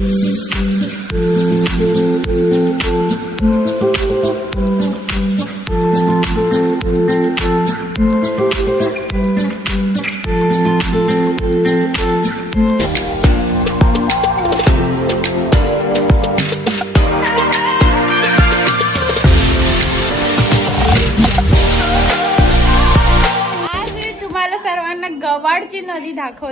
Música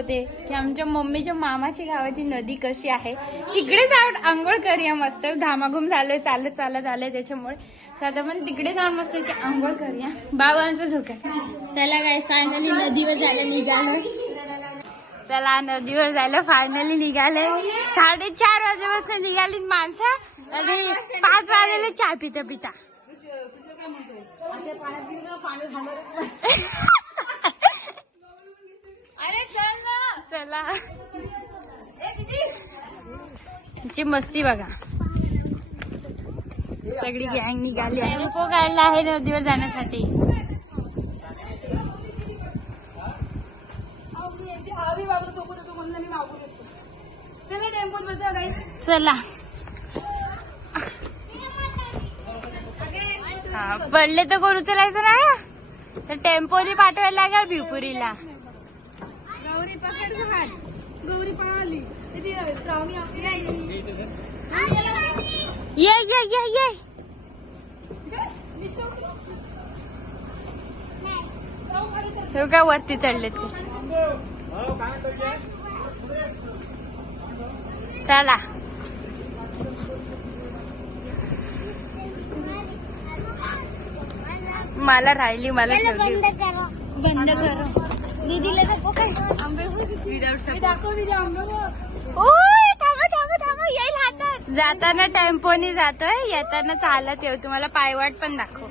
होते की आमच्या मम्मीच्या मामाची गावाची नदी कशी आहे? तिकडे जाऊन आंघोळ करूया मस्त. घामाघूम झालोय चालत चालत आलंय त्याच्यामुळे. So आता पण तिकडे जाऊन मस्त की आंघोळ करूया. बाबांचा आहे चला काय फायनली नदीवर जायला निघालं. चला नदीवर जायला फायनली निघाले. साडेचार वाजेपासून निघाली माणसं. आणि पाच वाजेला चहा पिता पिता. अरे चल. चला. ची मस्ती बघा. सगळी गँग निघाली टेम्पो काढला आहे नदीवर जाण्यासाठी. चला. पडले तर करू चलायचं ना तर टेम्पोनी पाठवायला लागेल भिवपुरीला. गौरी पळाली किती श्रावणी ये. ये ये ये हे काय वरती चढलेत चला. मला राहिली मला ठेवली. बंद करो. थांबा थांबा येईल हातात. जाताना टेम्पोनी जातोय येताना चालत येऊ. तुम्हाला पायवाट पण दाखव.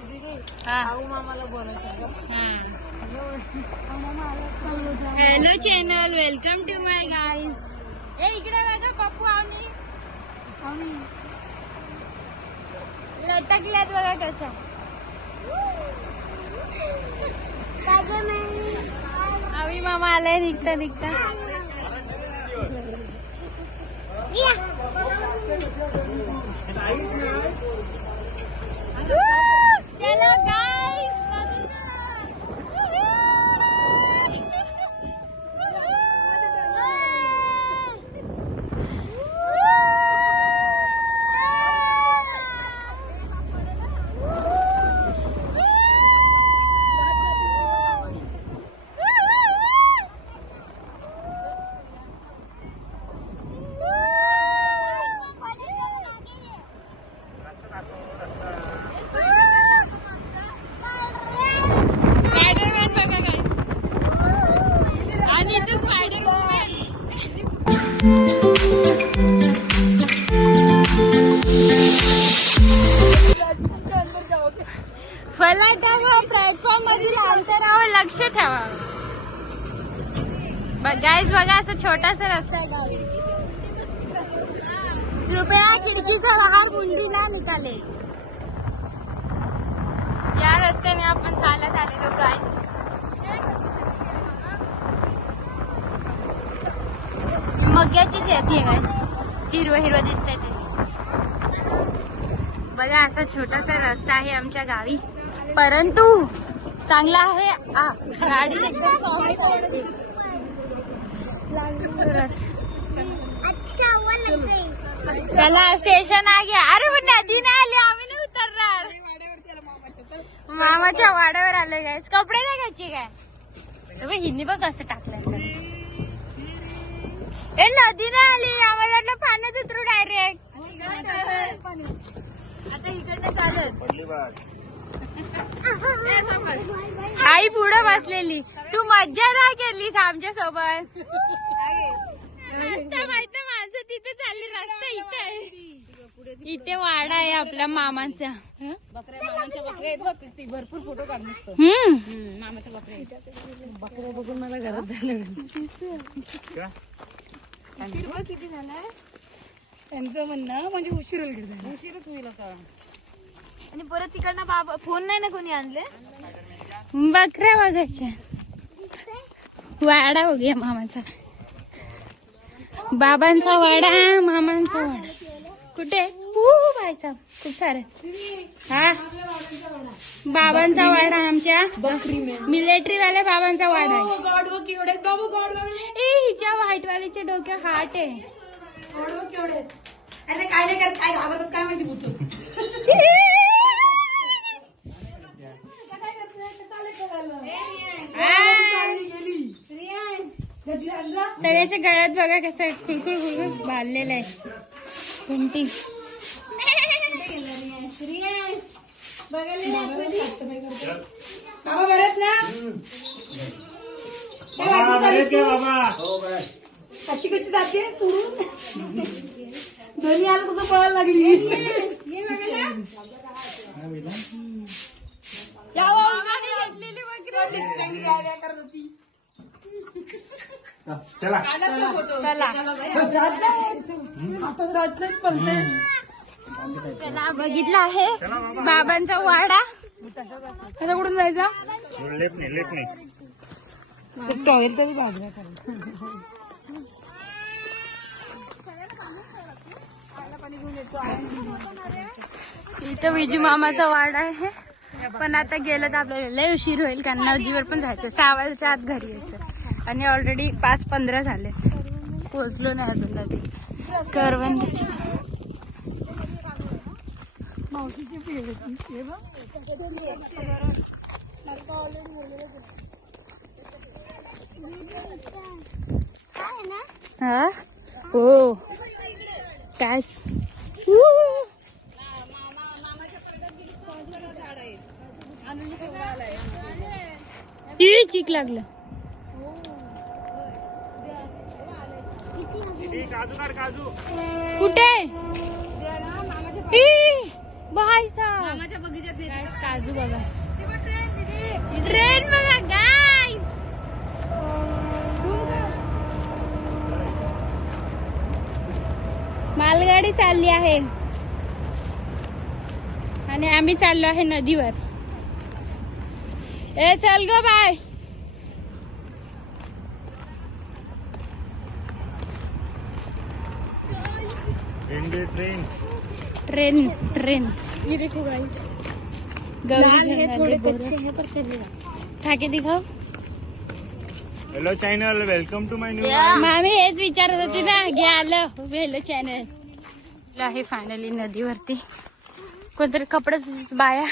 Hello channel welcome to my guys ए इकडे बघा पप्पू आवनी लटकल्यात बघा कशा. आवी मामा आलाय निघता निघता चलो फलाटावर प्लॅटफॉर्म मधील अंतरावर लक्ष ठेवा. गाईज बघा असं छोटासा रस्ता आहे गावी. कृपया खिडकीचा बाहेर मुंडी ना निघाले. या रस्त्याने आपण चालत आलेलो गाईस मग्याची शेती आहे गाईस हिरवं हिरवं दिसतंय ते. बघा असा छोटासा रस्ता आहे आमच्या गावी. परंतु चांगला आहे आ, गाडी चला स्टेशन आ गया. अरे पण नदी नाही आली आम्ही नाही उतरणार. मामाच्या वाड्यावर आलो गायस कपडे नाही घ्यायचे काय? हिंदी बघ असं टाकलं ए नदी नाही आली. आम्हाला पाण्यात उतरू डायरेक्ट आता इकडनं चालत. आई पुढे बसलेली. तू मज्जा नाही केलीस आमच्यासोबत रस्ता माहीत माझं तिथे चालली रस्ता इथे आहे. इथे वाडा आहे आपल्या मामाचा. बकऱ्या मामाच्या बकऱ्या आहेत बघ ती भरपूर फोटो काढ मस्त हम्म. मामाच्या बकऱ्या बकऱ्या बघून मला घरात झालं किती झालाय त्यांचं म्हणणं म्हणजे उशीर होईल उशीरच होईल आता. आणि परत तिकडनं बाबा फोन नाही ना कोणी आणले? बकऱ्या बघायच्या वाडा बघूया मामाचा. बाबांचा वाडा मामांचा वाडा. कुठे? ऊ बायचा खूप सारे. हा? बाबांचा वाडा आमच्या. मिलिटरी वाल्या बाबांचा वाडा आहे. ए हिच्या व्हाईट वालीच्या डोक्यात हार्ट आहे. काय नाही करत काय घाबरतात काय माहिती कुठं सगळ्याच्या गळ्यात बघा कसं खुळखुळ खुळखुळ बांधलेलं आहे. घंटी बाबा बरंच ना. अशी कशी जाते सोडून? घरी आलं कसं पळायला लागली. चला पण चला. बघितलं आहे. बाबांचा वाडा. आता कुठून जायचा? लेप नाही लेप नाही. टॉयलेट तरी बाजूला इथं विजू मामाचा वाडा आहे. पण आता गेलं तर आपल्याला लय उशीर होईल कारण नदीवर पण जायचं सहा वाजच्या आत घरी यायचं आणि ऑलरेडी पाच पंधरा झाले. पोहोचलो नाही अजून नदी करवंदीची. हे? हा. हो. ई, चिक लागलं. कुठे? Guys, काजू बघा. ट्रेन बघा मालगाडी चालली आहे. आणि आम्ही चाललो आहे नदीवर. ए चल गो बाय. ट्रेन दे ट्रेन ट्रेन. ट्रेन ये देखो गाइस. गौरी है थोड़े. कच्चे हैं पर चलेगा. ठाके दिखाव hello channel welcome to my new मामी हेच विचारत होती ना घे आलं वेल चॅनल आहे फायनली नदीवरती. कोणतरी कपडे बाया.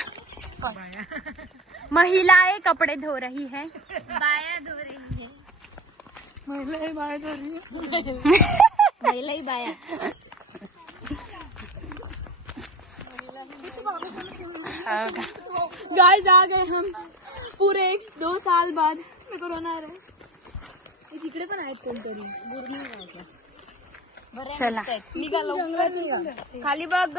महिलाएँ कपडे धो रही है. बाया धो रही है. महिला है बाय रही महिला ही बाया. गाइस आ गए हम. पूरे एक दो साल बाद. मेरे को रोना आ रहा है. तिकडे पण आहेत कोणतरी चला. निघा लवकर निघा. खाली बघ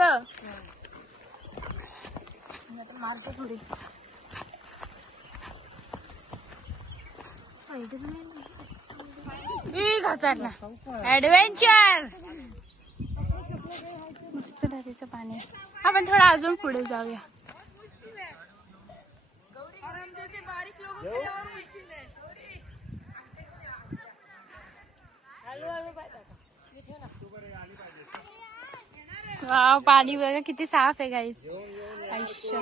घसरला ऍडव्हेंचर मस्त नदीचं पाणी. आपण थोडं अजून पुढे जाऊया. वाव पाणी बघा किती साफ आहे गाईस आयुष्य.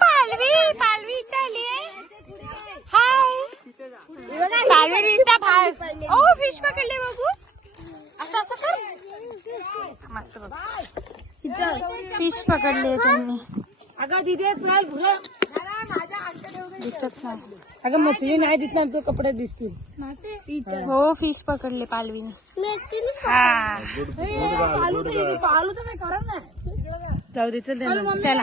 पालवी पालवी हाय पालवी भाय ओ फिश पकडले बघू. असं असं कर. मस्त बघ. फिश पकडले त्यांनी. अगं तिथे चल भुरं दिसत नाही. अगं मछली नाही दिसणार तो कपडे दिसतील. हो फिश पकडले पालवीने. हा. जाऊ दे चल चला.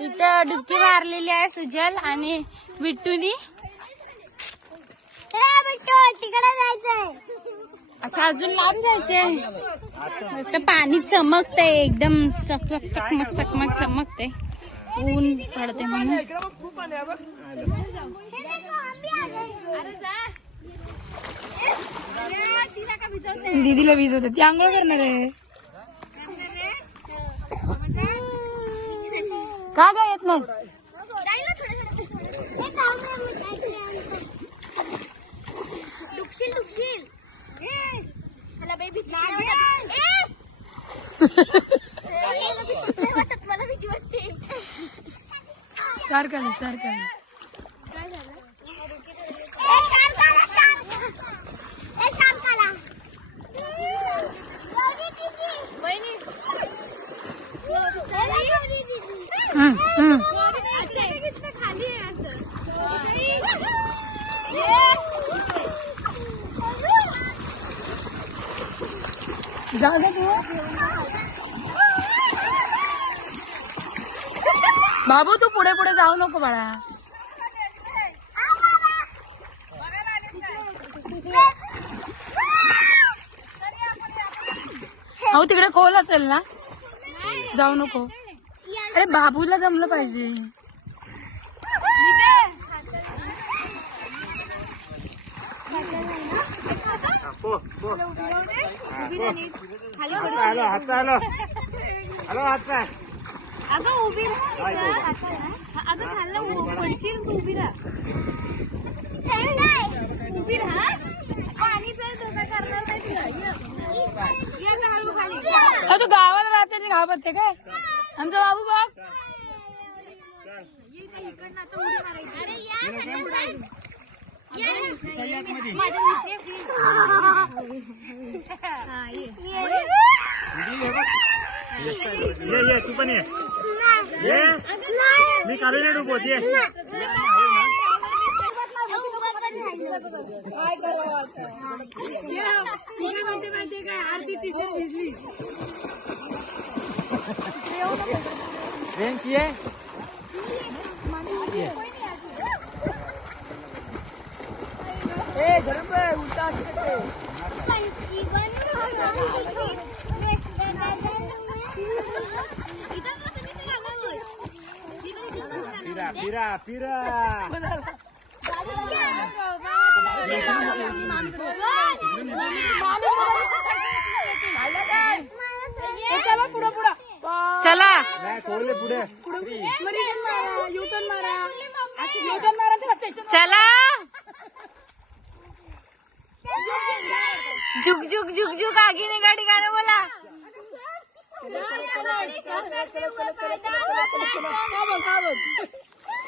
इथं डुबकी मारलेली आहे सुजल आणि बिट्टूनी तिकडे जायचंय. अच्छा अजून लांब जायचंय. मस्त पाणी चमकतंय एकदम चकमक चकमक चकमक चमकते ऊन पडते म्हणून. दीदीला वीज होते ती आंघोळ करणार आहे. का काय येत नाही दुखशील दुखशील मला बाई भीती नाही वाटत. ए! मला भीती नाही वाटत मला भीती वाटते सारखं सारखं ए, शार्क आला, शार्क. आला. जाऊ दे तू. बाबू तू पुढे पुढे जाऊ नको बाळा. अहो तिकडे खोल असेल ना? जाऊ नको. अरे बाबूला जमलं पाहिजे. हॅलो हॅलो अगं उभी राहा अगं खाल्लं पडशील तू उभी राहा. उभी राहा. पाणीचा धोका करणार नाही तुला. ये. ये आता हळू खाली. अहो, तू गावाला राहते ते घाबरते काय? आमचा बाबू बघ. इकडनं आता उडी मारायची. अरे या माझ्या मिशने हा ये. ये ये तू पण ये. ये। मी काढून डुबोत ये. रेंज ये. फिरा फिरा फिरा चला नाही खोलले पुढे चला झुक झुक झुक झुक आगीने गाडी गाणं बोला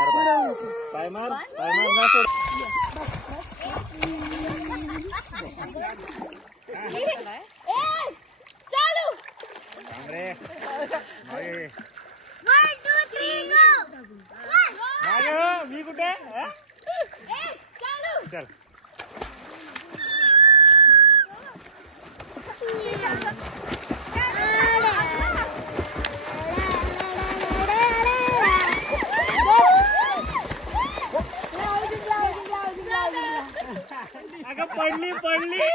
जाऊ मी. इकडे येऊ नको. इकडे येऊ नको. पाय मार पाय मार ना सोड थांब रे मागे. मागे हो, मी कुठे हा? चल अगं पडली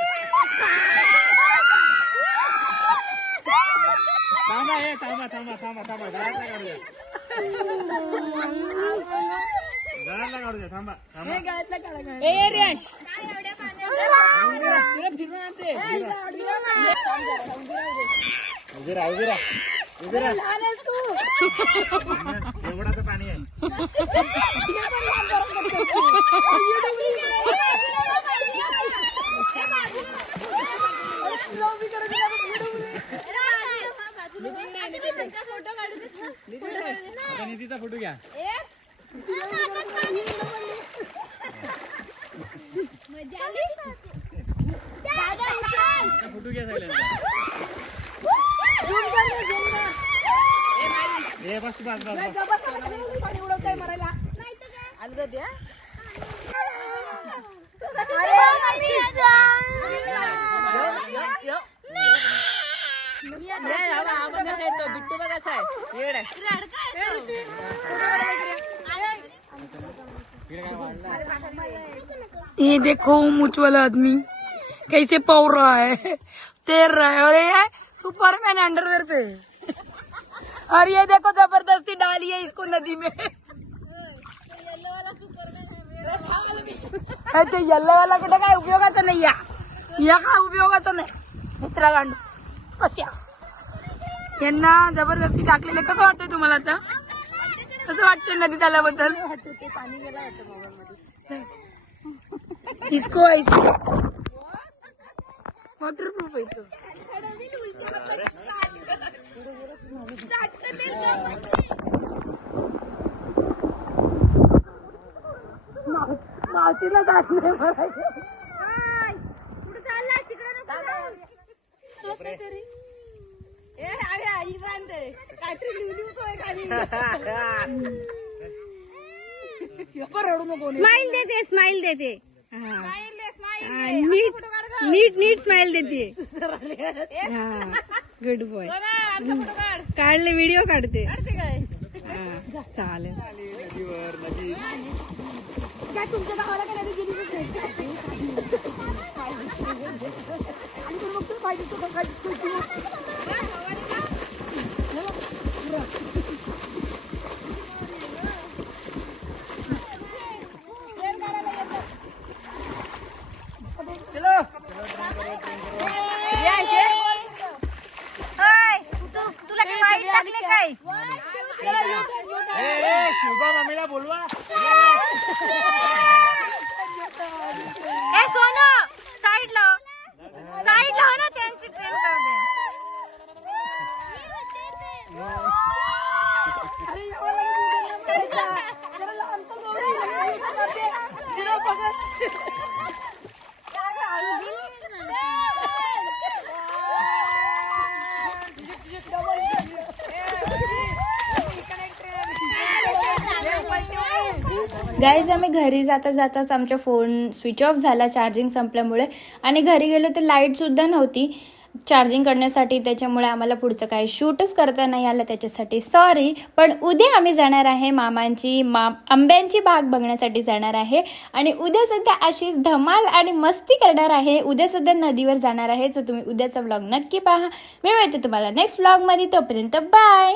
थांबा हे थांबा थांबा थांबा थांबा घरातला काढू द्या. घरातला काढू द्या थांबा थांबा. ए रेश. उभी राहा उभी राहा उभी राहा. एवढाच पाणी आहे. आता निधीचा फोटो घ्या फोटो घ्या ए बस बस. ये देखो मुझ वाला आदमी कैसे पौ रहा है, तैर रहा है और ये सुपरमैन अंडरवेयर पे। और ये देखो ज़बरदस्ती डाली है इसको नदी में। अच्छा येल्लो वाला कुठं काय उपयोगाचं नाही या. या काय उपयोगाचं नाही. मित्रा गांड कस्या यांना जबरदस्ती टाकलेले कसं वाटतंय तुम्हाला आता? कसं वाटतंय नदीत आल्याबद्दल इसको इसको. वॉटरप्रूफ आहे मावशीला जात नाही स्माइल देते स्माइल देते. नीट नीट नीट स्माइल देते. गुड बॉय काढले व्हिडिओ काढते. हा, चालेल. काय तुमच्या गावाला काय नाही गेली आणि तुला मग तू पाहिजे तू गाईज आम्ही घरी जाता जाताच आमचा फोन स्विच ऑफ झाला चार्जिंग संपल्यामुळे. आणि घरी गेलो तर लाईटसुद्धा नव्हती. चार्जिंग करण्यासाठी त्याच्यामुळे आम्हाला पुढचं काही शूटच करता नाही आलं त्याच्यासाठी. सॉरी पण उद्या आम्ही जाणार आहे मामांची मा आंब्यांची बाग बघण्यासाठी जाणार आहे. आणि उद्या सध्या अशीच धमाल आणि मस्ती करणार आहे. उद्यासुद्धा नदीवर जाणार आहे. तर तुम्ही उद्याचा व्लॉग नक्की पहा. मी मिळते तुम्हाला नेक्स्ट व्लॉगमध्ये तोपर्यंत बाय